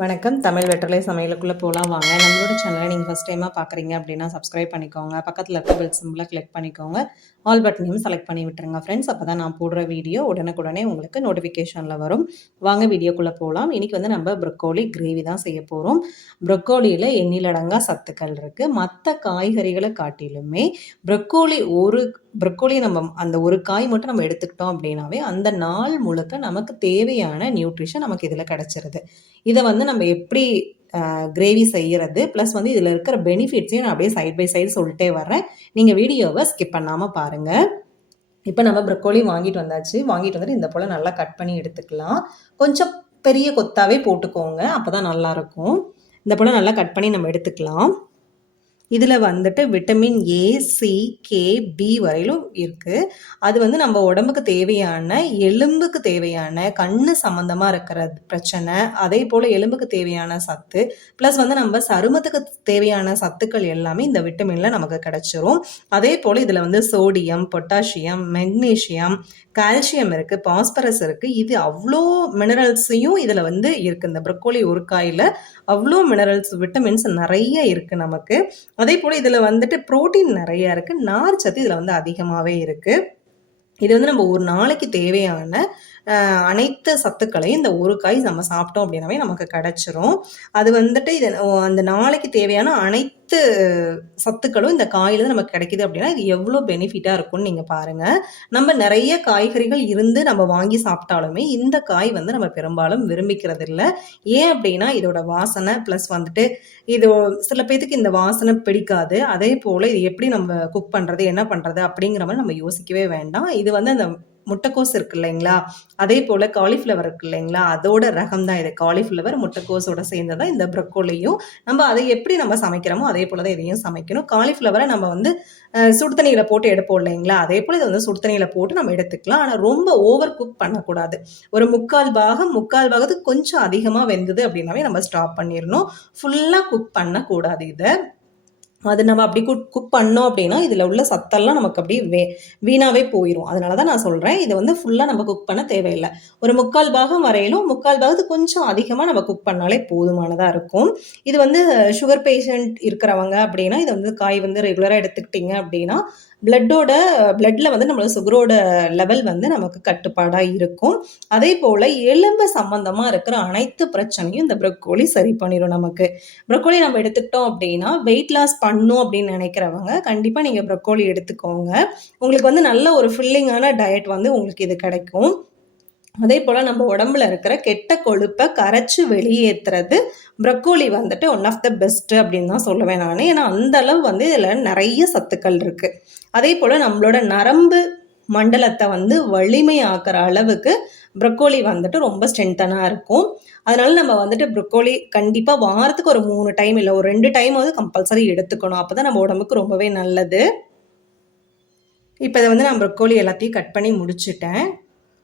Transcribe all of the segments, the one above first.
வணக்கம். தமிழ் வெற்றலை சமையலுக்குள்ளே போகலாம் வாங்க. நம்மளோட சேனலை நீங்கள் ஃபஸ்ட் டைமாக பார்க்குறீங்க அப்படின்னா சப்ஸ்கிரைப் பண்ணிக்கோங்க. பக்கத்தில் இருக்க பெல் சிம்பிளை கிளிக் பண்ணிக்கோங்க. ஆல் பட்டனையும் செலக்ட் பண்ணி விட்டுருங்க ஃப்ரெண்ட்ஸ் அப்போ தான் நான் போடுற வீடியோ உடனுக்குடனே உங்களுக்கு நோட்டிஃபிகேஷனில் வரும். வாங்க வீடியோக்குள்ளே போகலாம் இன்றைக்கி வந்து நம்ம ப்ரொக்கோலி கிரேவி தான் செய்ய போகிறோம் ப்ரொக்கோலியில் எண்ணிலடங்கா சத்துக்கள் இருக்குது மற்ற காய்கறிகளை காட்டிலுமே ப்ரொக்கோலி ஒரு ப்ரொக்கோலி நம்ம அந்த ஒரு காய் மட்டும் நம்ம எடுத்துக்கிட்டோம் அப்படின்னாவே அந்த நாள் முழுக்க நமக்கு தேவையான நியூட்ரிஷன் நமக்கு இதில் கிடச்சிருது. இதை வந்து நம்ம எப்படி கிரேவி செய்கிறது ப்ளஸ் வந்து இதில் இருக்கிற பெனிஃபிட்ஸையும் நான் அப்படியே சைட் பை சைடு சொல்லிட்டே வர்றேன். நீங்கள் வீடியோவை ஸ்கிப் பண்ணாமல் பாருங்கள் இப்போ நம்ம ப்ரக்கோலி வாங்கிட்டு வந்தாச்சு. வாங்கிட்டு வந்துட்டு இந்த போல் நல்லா கட் பண்ணி எடுத்துக்கலாம். கொஞ்சம் பெரிய கொத்தாவே போட்டுக்கோங்க. அப்போ தான் நல்லாயிருக்கும் இந்த போல் நல்லா கட் பண்ணி நம்ம எடுத்துக்கலாம். இதில் வந்துட்டு vitamin A C K B வரையிலும் இருக்குது அது வந்து நம்ம உடம்புக்கு தேவையான எலும்புக்கு தேவையான கண்ணு சம்மந்தமாக இருக்கிற பிரச்சனை அதே போல் எலும்புக்கு தேவையான சத்து ப்ளஸ் வந்து நம்ம சருமத்துக்கு தேவையான சத்துக்கள் எல்லாமே இந்த விட்டமினில் நமக்கு கிடைச்சிரும். அதே போல் இதில் வந்து சோடியம் பொட்டாசியம் மெக்னீஷியம் கால்சியம் இருக்குது பாஸ்பரஸ் இருக்குது இது அவ்வளோ மினரல்ஸையும் இதில் வந்து இருக்குது இந்த ப்ரொக்கோலி ஒரு காயில் அவ்வளோ மினரல்ஸ் விட்டமின்ஸ் நிறைய இருக்குது நமக்கு. அதே போல் இதில் வந்துட்டு ப்ரோட்டீன் நிறைய இருக்குது நார் சத்து இதில் வந்து அதிகமாகவே இருக்குது இது வந்து நம்ம ஒரு நாளைக்கு தேவையான அனைத்து சத்துக்களையும் இந்த ஒரு காய் நம்ம சாப்பிட்டோம் அப்படின்னாவே நமக்கு கிடச்சிரும். அது வந்துட்டு இது அந்த நாளைக்கு தேவையான அனைத்து சத்துக்களும் இந்த காயில நமக்கு கிடைக்குது அப்படின்னா இது எவ்வளோ பெனிஃபிட்டாக இருக்கும்னு நீங்கள் பாருங்கள் நம்ம நிறைய காய்கறிகள் இருந்து நம்ம வாங்கி சாப்பிட்டாலுமே இந்த காய் வந்து நம்ம பெரும்பாலும் விரும்பிக்கிறது இல்லை ஏன் அப்படின்னா இதோட வாசனை ப்ளஸ் வந்துட்டு இது சில பேத்துக்கு இந்த வாசனை பிடிக்காது. அதே போல் இது எப்படி நம்ம குக் பண்ணுறது என்ன பண்ணுறது அப்படிங்கிற மாதிரி நம்ம யோசிக்கவே வேண்டாம். இது வந்து அந்த முட்டைக்கோஸ் இருக்கு இல்லைங்களா? அதே போல் காலிஃப்ளவர் இருக்கு இல்லைங்களா? அதோட ரகம் தான் இது. காலிஃப்ளவர் முட்டைக்கோஸோட சேர்ந்ததான் இந்த ப்ரொக்கோலையும் நம்ம அதை எப்படி நம்ம சமைக்கிறோமோ அதே போல் தான் இதையும் சமைக்கணும். காலிஃப்ளவரை நம்ம வந்து சுடு தண்ணியில் போட்டு எடுப்போம் இல்லைங்களா? அதே போல் இதை வந்து சுடு தண்ணியில் போட்டு நம்ம எடுத்துக்கலாம். ஆனால் ரொம்ப ஓவர் குக் பண்ணக்கூடாது. ஒரு முக்கால் பாகம் முக்கால் பாகத்துக்கு கொஞ்சம் அதிகமாக வெந்தது அப்படின்னாவே நம்ம ஸ்டாப் பண்ணிடணும். ஃபுல்லாக குக் பண்ணக்கூடாது இதை. அது நம்ம அப்படி குக் குக் பண்ணோம் அப்படின்னா இதில் உள்ள சத்தெல்லாம் நமக்கு அப்படியே வே வீணாகவே போயிடும் அதனால தான் நான் சொல்கிறேன் இதை வந்து ஃபுல்லாக நம்ம குக் பண்ண தேவையில்லை. ஒரு முக்கால் பாகம் வரையிலும் முக்கால் பாகத்து கொஞ்சம் அதிகமாக நம்ம குக் பண்ணாலே போதுமானதாக இருக்கும். இது வந்து சுகர் பேஷண்ட் இருக்கிறவங்க அப்படின்னா இதை வந்து காய் வந்து ரெகுலராக எடுத்துக்கிட்டிங்க அப்படின்னா பிளட்டோட பிளட்டில் வந்து நம்மளோட சுகரோட லெவல் வந்து நமக்கு கட்டுப்பாடாக இருக்கும். அதே போல் எலும்பு சம்மந்தமாக இருக்கிற அனைத்து பிரச்சனையும் இந்த ப்ரொக்கோலி சரி பண்ணிடும் நமக்கு. ப்ரொக்கோலி நம்ம எடுத்துக்கிட்டோம் அப்படின்னா வெயிட் லாஸ் பண்ணும் அப்படின்னு நினைக்கிறவங்க கண்டிப்பாக நீங்கள் ப்ரொக்கோலி எடுத்துக்கோங்க. உங்களுக்கு வந்து நல்ல ஒரு ஃபில்லிங்கான டயட் வந்து உங்களுக்கு இது கிடைக்கும். அதே போல் நம்ம உடம்புல இருக்கிற கெட்ட கொழுப்பை கரைச்சி வெளியேற்றுறது ப்ரக்கோலி வந்துட்டு ஒன் ஆஃப் த பெஸ்ட்டு அப்படின்னு தான் சொல்லுவேன் நான். ஏன்னா அந்த அளவு வந்து இதில் நிறைய சத்துக்கள் இருக்குது அதே போல் நம்மளோட நரம்பு மண்டலத்தை வந்து வலிமையாக்குற அளவுக்கு ப்ரொக்கோலி வந்துட்டு ரொம்ப ஸ்ட்ரென்த்தனாக இருக்கும். அதனால நம்ம வந்துட்டு ப்ரொக்கோலி கண்டிப்பாக வாரத்துக்கு ஒரு மூணு டைம் இல்லை ஒரு ரெண்டு டைம் வந்து கம்பல்சரி எடுத்துக்கணும். அப்போ தான் நம்ம உடம்புக்கு ரொம்பவே நல்லது. இப்போ இதை வந்து நான் ப்ரொக்கோலி எல்லாத்தையும் கட் பண்ணி முடிச்சுட்டேன்.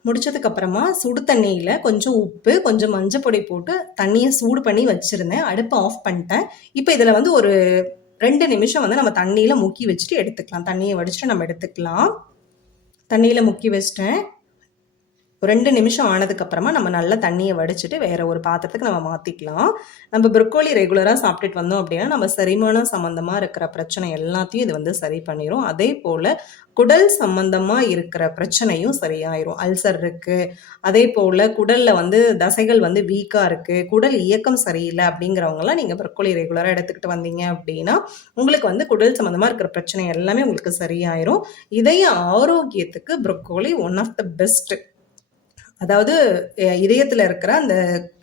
முடிச்சதுக்கப்புறமா சுடு தண்ணியில் கொஞ்சம் உப்பு கொஞ்சம் மஞ்சள் பொடி போட்டு தண்ணியை சூடு பண்ணி வச்சுருந்தேன். அடுப்பை ஆஃப் பண்ணிட்டேன். இப்போ இதில் வந்து ஒரு ரெண்டு நிமிஷம் வந்து நம்ம தண்ணியில் முக்கி வச்சுட்டு எடுத்துக்கலாம். தண்ணியை வடிச்சுட்டு நம்ம எடுத்துக்கலாம். தண்ணியில் முக்கி வச்சிட்டேன். ரெண்டு நிமிஷம் ஆனதுக்கப்புறமா நம்ம நல்லா தண்ணியை வடிச்சிட்டு வேறு ஒரு பாத்திரத்துக்கு நம்ம மாற்றிக்கலாம் நம்ம ப்ரொக்கோலி ரெகுலராக சாப்பிட்டுட்டு வந்தோம் அப்படின்னா நம்ம செரிமானம் சம்மந்தமாக இருக்கிற பிரச்சனை எல்லாத்தையும் இது வந்து சரி பண்ணிடும் அதே போல் குடல் சம்மந்தமாக இருக்கிற பிரச்சனையும் சரியாயிரும். அல்சர் இருக்குது அதே போல் குடலில் வந்து தசைகள் வந்து வீக்காக இருக்குது குடல் இயக்கம் சரியில்லை அப்படிங்கிறவங்களாம் நீங்கள் ப்ரொக்கோலி ரெகுலராக எடுத்துக்கிட்டு வந்தீங்க அப்படின்னா உங்களுக்கு வந்து குடல் சம்மந்தமாக இருக்கிற பிரச்சனை எல்லாமே உங்களுக்கு சரியாயிரும். இதய ஆரோக்கியத்துக்கு broccoli one of the best அதாவது இதயத்தில் இருக்கிற அந்த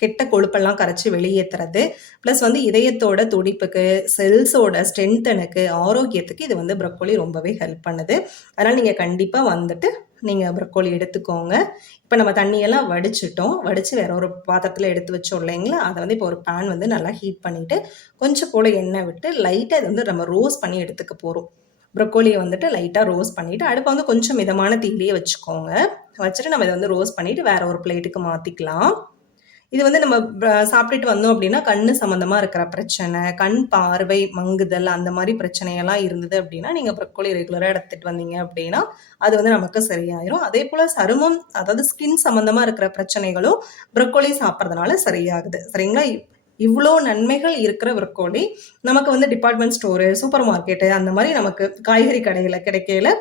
கெட்ட கொழுப்பெல்லாம் கரைச்சி வெளியேற்றுறது ப்ளஸ் வந்து இதயத்தோட துடிப்புக்கு செல்ஸோட ஸ்ட்ரென்த்தனுக்கு ஆரோக்கியத்துக்கு இது வந்து ப்ரொக்கோலி ரொம்பவே ஹெல்ப் பண்ணுது. அதனால் நீங்கள் கண்டிப்பாக வந்துட்டு நீங்கள் ப்ரொக்கோலி எடுத்துக்கோங்க. இப்போ நம்ம தண்ணியெல்லாம் வடிச்சிட்டோம். வடித்து வேற ஒரு பாத்திரத்தில் எடுத்து வச்சோம் இல்லைங்களா? அதை வந்து இப்போ ஒரு பேன் வந்து நல்லா ஹீட் பண்ணிவிட்டு கொஞ்சம் போல் எண்ணெய் விட்டு லைட்டாக இது வந்து நம்ம ரோஸ் பண்ணி எடுத்துக்க போகிறோம் ப்ரொக்கோலியை வந்துட்டு லைட்டாக ரோஸ் பண்ணிவிட்டு அடுப்பை வந்து கொஞ்சம் மிதமான தீலையே வச்சுக்கோங்க. வச்சுட்டு நம்ம இதை வந்து ரோஸ் பண்ணிவிட்டு வேறு ஒரு பிளேட்டுக்கு மாற்றிக்கலாம் இது வந்து நம்ம சாப்பிட்டுட்டு வந்தோம் அப்படின்னா கண்ணு சம்மந்தமாக இருக்கிற பிரச்சனை கண் பார்வை மங்குதல் அந்த மாதிரி பிரச்சனையெல்லாம் இருந்தது அப்படின்னா நீங்கள் ப்ரொக்கோலி ரெகுலராக எடுத்துகிட்டு வந்தீங்க அப்படின்னா அது வந்து நமக்கு சரியாயிரும். அதே போல் சருமம் அதாவது ஸ்கின் சம்மந்தமாக இருக்கிற பிரச்சனைகளும் ப்ரொக்கோலி சாப்பிட்றதுனால சரியாகுது. சரிங்களா? இவ்வளோ நன்மைகள் இருக்கிற ப்ரக்கோலி நமக்கு வந்து டிபார்ட்மெண்ட் ஸ்டோரு சூப்பர் மார்க்கெட்டு அந்த மாதிரி நமக்கு காய்கறி கடையில் கிடைக்கல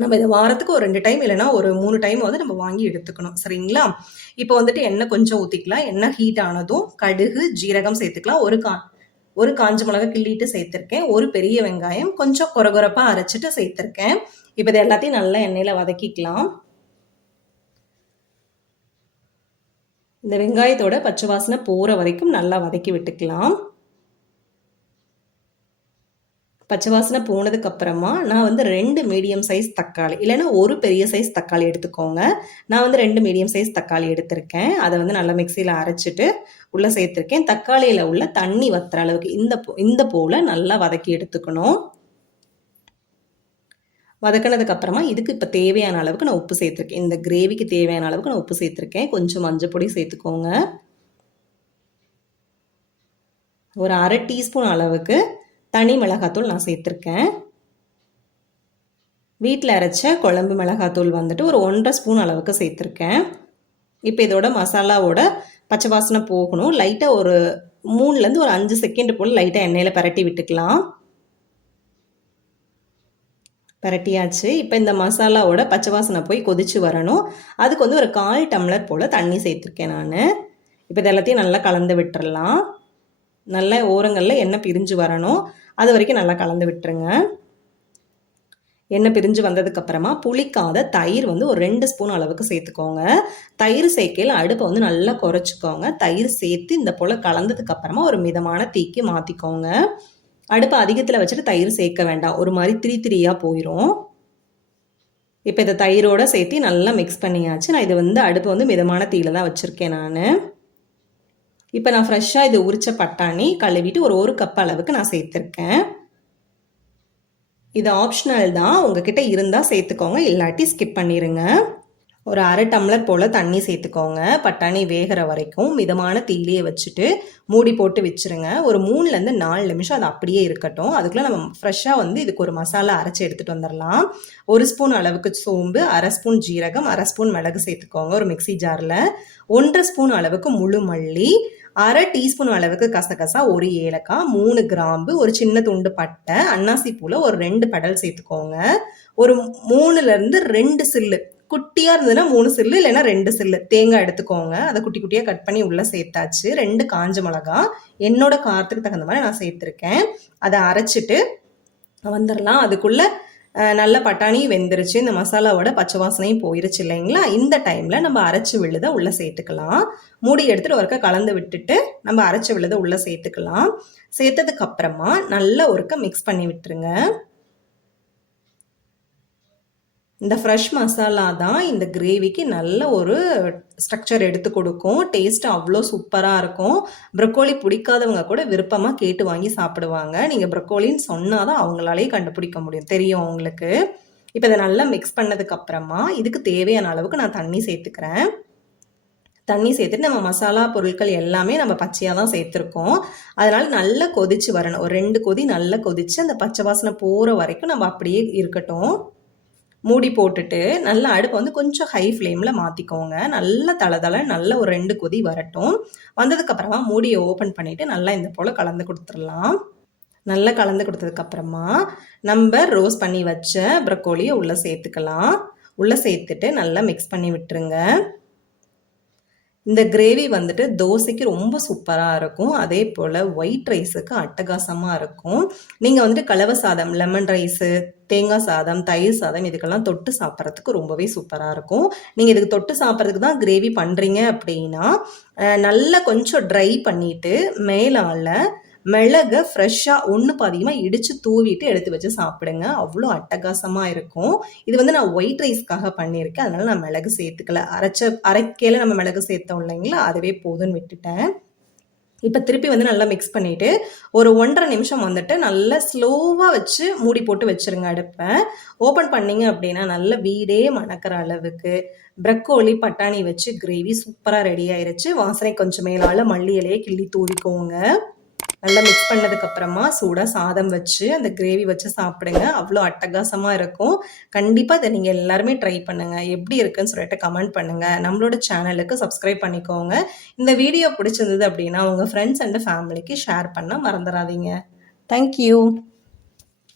நம்ம இதை வாரத்துக்கு ஒரு ரெண்டு டைம் இல்லைன்னா ஒரு மூணு டைம் வந்து நம்ம வாங்கி எடுத்துக்கணும். சரிங்களா? இப்போ வந்துட்டு எண்ணெய் கொஞ்சம் ஊற்றிக்கலாம் எண்ணெய் ஹீட் ஆனதும் கடுகு ஜீரகம் சேர்த்துக்கலாம். ஒரு கா ஒரு காஞ்ச மிளகா கிள்ளிட்டு சேர்த்துருக்கேன். ஒரு பெரிய வெங்காயம் கொஞ்சம் குறகுறப்பாக அரைச்சிட்டு சேர்த்துருக்கேன். இப்போ இது எல்லாத்தையும் நல்லா எண்ணெயில் வதக்கிக்கலாம். இந்த வெங்காயத்தோட பச்சை வாசனை போகிற வரைக்கும் நல்லா வதக்கி விட்டுக்கலாம். பச்சை வாசனை போனதுக்கு அப்புறமா நான் வந்து ரெண்டு மீடியம் சைஸ் தக்காளி இல்லைன்னா ஒரு பெரிய சைஸ் தக்காளி எடுத்துக்கோங்க. நான் வந்து ரெண்டு மீடியம் சைஸ் தக்காளி எடுத்திருக்கேன். அதை வந்து நல்லா மிக்சியில் அரைச்சிட்டு உள்ளே சேர்த்துருக்கேன். தக்காளியில் உள்ள தண்ணி வத்துற அளவுக்கு இந்த இந்த பூவில் நல்லா வதக்கி எடுத்துக்கணும். வதக்கினதுக்கு அப்புறமா இதுக்கு இப்போ தேவையான அளவுக்கு நான் உப்பு சேர்த்துருக்கேன். இந்த கிரேவிக்கு தேவையான அளவுக்கு நான் உப்பு சேர்த்துருக்கேன். கொஞ்சம் மஞ்சள் பொடி சேர்த்துக்கோங்க. ஒரு அரை டீஸ்பூன் அளவுக்கு தனி மிளகாத்தூள் நான் சேர்த்துருக்கேன். வீட்டில் அரைச்ச குழம்பு மிளகாத்தூள் வந்துட்டு ஒரு ஒன்றரை ஸ்பூன் அளவுக்கு சேர்த்துருக்கேன். இப்போ இதோட மசாலாவோட பச்சை வாசனை போகணும். லைட்டாக ஒரு மூணுலேருந்து ஒரு அஞ்சு செகண்ட் போல் லைட்டாக எண்ணெயில் பரட்டி விட்டுக்கலாம். பரட்டியாச்சு. இப்போ இந்த மசாலாவோட பச்சை வாசனை போய் கொதிச்சு வரணும். அதுக்கு வந்து ஒரு கால் டம்ளர் போல் தண்ணி சேர்த்துருக்கேன் நான். இப்போ இது எல்லாத்தையும் நல்லா கலந்து விட்டுறலாம். நல்ல ஓரங்களில் எண்ணெய் பிரிஞ்சு வரணும். அது வரைக்கும் நல்லா கலந்து விட்டுருங்க. எண்ணெய் பிரிஞ்சு வந்ததுக்கப்புறமா புளிக்காத தயிர் வந்து ஒரு ரெண்டு ஸ்பூன் அளவுக்கு சேர்த்துக்கோங்க. தயிர் சேர்க்கையில் அடுப்பை வந்து நல்லா குறைச்சிக்கோங்க. தயிர் சேர்த்து இந்த போல் கலந்ததுக்கப்புறமா ஒரு மிதமான தீக்கு மாற்றிக்கோங்க அடுப்பை அதிகத்தில் வச்சுட்டு தயிர் சேர்க்க வேண்டாம். ஒரு மாதிரி திரி திரியாக போயிடும் இப்போ இதை தயிரோடு சேர்த்து நல்லா மிக்ஸ் பண்ணியாச்சு. நான் இது வந்து அடுப்பு வந்து மிதமான தீயில தான் வச்சுருக்கேன் நான். இப்போ நான் ஃப்ரெஷ்ஷாக இது உரிச்ச பட்டாணி கழுவிட்டு ஒரு ஒரு கப் அளவுக்கு நான் சேர்த்துருக்கேன். இது ஆப்ஷனல் தான். உங்ககிட்ட இருந்தால் சேர்த்துக்கோங்க. இல்லாட்டி ஸ்கிப் பண்ணிடுங்க ஒரு அரை டம்ளர் போல் தண்ணி சேர்த்துக்கோங்க. பட்டாணி வேகிற வரைக்கும் மிதமான தீலியை வச்சுட்டு மூடி போட்டு வச்சுருங்க. ஒரு மூணுலேருந்து நாலு நிமிஷம் அது அப்படியே இருக்கட்டும். அதுக்குள்ளே நம்ம ஃப்ரெஷ்ஷாக வந்து இதுக்கு ஒரு மசாலா அரைச்சி எடுத்துகிட்டு வந்துடலாம் ஒரு ஸ்பூன் அளவுக்கு சோம்பு அரை ஸ்பூன் ஜீரகம் அரை ஸ்பூன் மிளகு சேர்த்துக்கோங்க ஒரு மிக்சி ஜாரில் ஒன்றரை ஸ்பூன் அளவுக்கு முழு மல்லி அரை டீஸ்பூன் அளவுக்கு கசகசா ஒரு ஏலக்காய் மூணு கிராம்பு ஒரு சின்ன துண்டு பட்டை அன்னாசி பூவில் ஒரு ரெண்டு படல் சேர்த்துக்கோங்க. ஒரு மூணுலேருந்து ரெண்டு சில்லு. குட்டியாக இருந்ததுன்னா மூணு சில்லு இல்லைன்னா ரெண்டு சில்லு. தேங்காய் எடுத்துக்கோங்க. அதை குட்டி குட்டியாக கட் பண்ணி உள்ளே சேர்த்தாச்சு. ரெண்டு காஞ்ச மிளகா. என்னோட காரத்துக்கு தகுந்த மாதிரி நான் சேர்த்துருக்கேன். அதை அரைச்சிட்டு வந்துடலாம் அதுக்குள்ளே நல்ல பட்டாணி வெந்துருச்சு இந்த மசாலாவோட பச்சை வாசனையும் போயிருச்சு இல்லைங்களா? இந்த டைமில் நம்ம அரைச்சி விழுத உள்ளே சேர்த்துக்கலாம். மூடி எடுத்துகிட்டு ஒருக்க கலந்து விட்டுட்டு நம்ம அரைச்சி விழுத உள்ளே சேர்த்துக்கலாம். சேர்த்ததுக்கு அப்புறமா நல்ல ஒருக்க மிக்ஸ் பண்ணி விட்டுருங்க. இந்த ஃப்ரெஷ் மசாலா தான் இந்த கிரேவிக்கு நல்ல ஒரு ஸ்ட்ரக்சர் எடுத்து கொடுக்கும். டேஸ்ட் அவ்வளோ சூப்பராக இருக்கும். ப்ரக்கோலி பிடிக்காதவங்க கூட விருப்பமாக கேட்டு வாங்கி சாப்பிடுவாங்க. நீங்கள் ப்ரக்கோலின்னு சொன்னால் தான் அவங்களாலே கண்டுபிடிக்க முடியும். தெரியும் அவங்களுக்கு இப்போ இதை நல்லா மிக்ஸ் பண்ணதுக்கப்புறமா இதுக்கு தேவையான அளவுக்கு நான் தண்ணி சேர்த்துக்கிறேன். தண்ணி சேர்த்துட்டு நம்ம மசாலா பொருட்கள் எல்லாமே நம்ம பச்சையாக தான் சேர்த்துருக்கோம். அதனால் நல்லா கொதிச்சு வரணும். ஒரு ரெண்டு கொதி நல்லா கொதிச்சு அந்த பச்சை வாசனை போகிற வரைக்கும் நம்ம அப்படியே இருக்கட்டும். மூடி போட்டுட்டு நல்லா அடுப்பை வந்து கொஞ்சம் ஹை ஃப்ளேமில் மாற்றிக்கோங்க நல்லா தலை தலை நல்ல ஒரு ரெண்டு கொதி வரட்டும். வந்ததுக்கப்புறமா மூடியை ஓப்பன் பண்ணிவிட்டு நல்லா இந்த போல் கலந்து கொடுத்துடலாம். நல்லா கலந்து கொடுத்ததுக்கப்புறமா நம்ம ரோஸ் பண்ணி வச்ச ப்ரக்கோலியை உள்ளே சேர்த்துக்கலாம். உள்ளே சேர்த்துட்டு நல்லா மிக்ஸ் பண்ணி விட்டுருங்க. இந்த கிரேவி வந்துட்டு தோசைக்கு ரொம்ப சூப்பராக இருக்கும். அதே போல் ஒயிட் ரைஸுக்கு அட்டகாசமாக இருக்கும். நீங்கள் வந்துட்டு கலவை சாதம் லெமன் ரைஸு தேங்காய் சாதம் தயிர் சாதம் இதுக்கெல்லாம் தொட்டு சாப்பிட்றதுக்கு ரொம்பவே சூப்பராக இருக்கும். நீங்கள் இதுக்கு தொட்டு சாப்பிட்றதுக்கு தான் கிரேவி பண்ணுறீங்க அப்படின்னா நல்லா கொஞ்சம் ட்ரை பண்ணிவிட்டு மேலால் மிளகை ஃப்ரெஷ்ஷாக ஒன்று பாதிகமாக இடித்து தூவிட்டு எடுத்து வச்சு சாப்பிடுங்க. அவ்வளோ அட்டகாசமாக இருக்கும். இது வந்து நான் ஒயிட் ரைஸ்க்காக பண்ணியிருக்கேன். அதனால் நான் மிளகு சேர்த்துக்கல. அரைச்ச அரைக்கையில் நம்ம மிளகு சேர்த்தோம் இல்லைங்களா? அதுவே போதும்னு விட்டுட்டேன். இப்போ திருப்பி வந்து நல்லா மிக்ஸ் பண்ணிவிட்டு ஒரு ஒன்றரை நிமிஷம் வந்துட்டு நல்லா ஸ்லோவாக வச்சு மூடி போட்டு வச்சுருங்க அடுப்பை. ஓப்பன் பண்ணிங்க அப்படின்னா நல்ல வீடே மணக்கிற அளவுக்கு ப்ரக்கோலி பட்டாணி வச்சு கிரேவி சூப்பராக ரெடி ஆயிடுச்சு வாசனை கொஞ்சம் மேலால் மல்லி இலையை கிள்ளி தூவிக்கோங்க. நல்லா மிக்ஸ் பண்ணதுக்கப்புறமா சூடாக சாதம் வச்சு அந்த கிரேவி வச்சு சாப்பிடுங்க. அவ்வளோ அட்டகாசமாக இருக்கும். கண்டிப்பாக இதை நீங்கள் எல்லாருமே ட்ரை பண்ணுங்கள் எப்படி இருக்குன்னு சொல்லிட்டு கமெண்ட் பண்ணுங்கள் நம்மளோட சேனலுக்கு சப்ஸ்கிரைப் பண்ணிக்கோங்க. இந்த வீடியோ பிடிச்சிருந்தது அப்படின்னா உங்கள் ஃப்ரெண்ட்ஸ் அண்ட் ஃபேமிலிக்கு ஷேர் பண்ண மறந்துடாதீங்க தேங்க்யூ